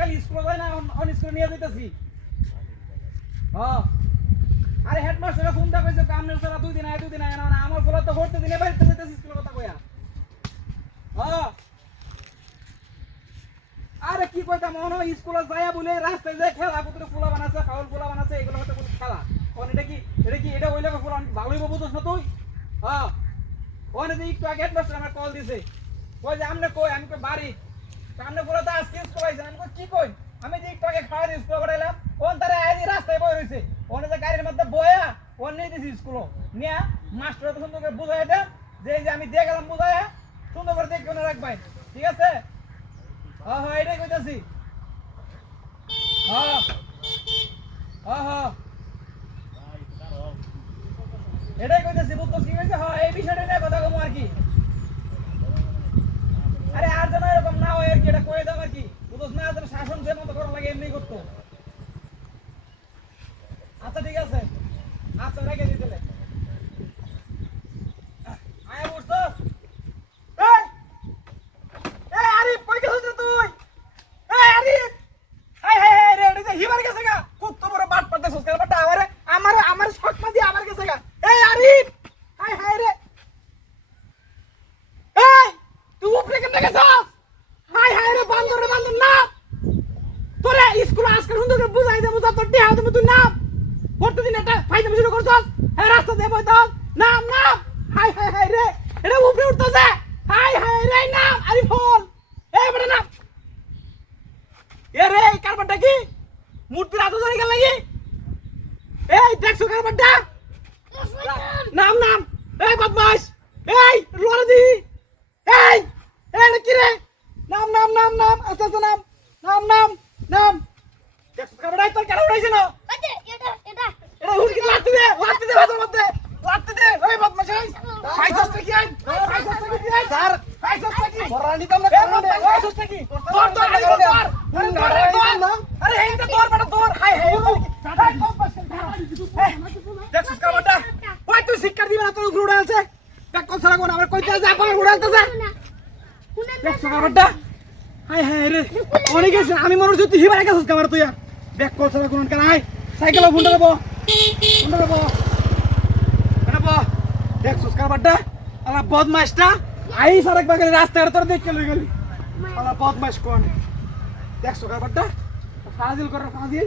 খালি স্কুল যায় না, অন স্কুল নিয়ে যাইতেছি। হ্যাঁ আরে হেডমাস্টার ফোন দা কইছে কামনের সারা দুই দিন আয় দুই দিন আয় না আমার বলা তো করতে দিনে বাইরে যেতেছি স্কুলের কথা কইয়া হ্যাঁ আরে কি কইতাম মনে হয় স্কুলে যায়া বলে রাস্তায় যে খেলা কুতুরে ফুলা বানাচ্ছে ফাউল ফুলা বানাচ্ছে এগুলো হয়তো কোনো খেলা। কোন এটা কি এটা কি, এটা ওইলে ফুলা ভালোই বুঝছ না তুই? হ্যাঁ যে একটু আগে হেডমাস্টার আমার কল দিছে। কই যে, আমনে কই, আমি কই বাড়ি? সামনে পুরো তো আজকে স্কুল আইছে। আমি কই, কি কই? আমি যে একটু আগে খাওয়া দিয়ে স্কুল করাইলাম ওন তারা আজ রাস্তায় বই রইছে। ওনে যে গাড়ির মধ্যে বয়া ওন নিয়ে দিছি স্কুল নিয়া মাস্টার তো সুন্দর করে বুঝাই দেন, যে আমি দিয়ে গেলাম বুঝাই সুন্দর করে দেখে রাখবাই ঠিক আছে? হ্যাঁ এটাই কইতাছি। এটাই কইতাছি বুঝছস কি কইছে হ্যাঁ এই বিষয়টা নিয়ে কথা কমু আর কি। আরে আর যেন এরকম না হয় আর কি, এটা কয়ে দাও আর কি। বুঝছস না, যেন শাসন যে মতো করা লাগে এমনি করতো। আচ্ছা ঠিক আছে। আচ্ছা রেখে দিতে আয়া বুঝছস এই এই আরিফ কই গেছিস রে তুই এই আরিফ হাই হাই হাই রে এটা যে হিবার গেছে গা কত বড় বাট পাতে সস কেন বাটা আমারে আমারে আমারে শট মা দিয়ে আমার গেছে গা এই আরিফ এই, তুই উপরে কেন বুঝাই দে বুঝা তোর দেহ রে। এটা উপরে উঠতেছে। হাই হাই রে, নাম। আরিফ হল। এই বড় নাম। এ রে কারবারটা কি? মূর্তির আতো ধরে গেল নাকি? এই, দেখছ কারবারটা? নাম নাম। এই বদমাস এই লোলা দি এই এই এটা কি রে? নাম নাম নাম নাম। আস্তে আস্তে নাম। নাম নাম নাম। দেখছ কারবারটা তোর কেন উড়াইছে না? এটা হুড়কি লাত্তি দে লাত্তি দে ভাষার মধ্যে। লাত্তি দে এই বদমাস এই পাইছস কি আই পাইছস কি আই স্যার। পাইছস কি বরানি তো না কারণে পাইছস কি তোর তোর আরে তোর আরে তোর আরে তোর। আরে এই তো তোর বড় তোর। হাই হাই দেখছিস কামাটা ওই তুই শিক্ষা দিবে না তোর উপরে উড়ে আছে কোন সারা কোন আমার কইতে আছে, আপনার উড়ে আছে দেখছ কামাটা হাই হাই রে, অনেক গেছে আমি মনে হচ্ছে তুই হিবার গেছিস কামার তুই দেখ কোন সারা কোন কেন আই সাইকেল ফোনটা দেবো ফোনটা দেবো এটা বো দেখছিস কামাটা আলা বদমাইশটা আই সারাক বাগানে রাস্তায় তোর দেখে লই গেলি। আলা বদমাইশ কোন দেখছ কামাটা ফাজিল কর ফাজিল।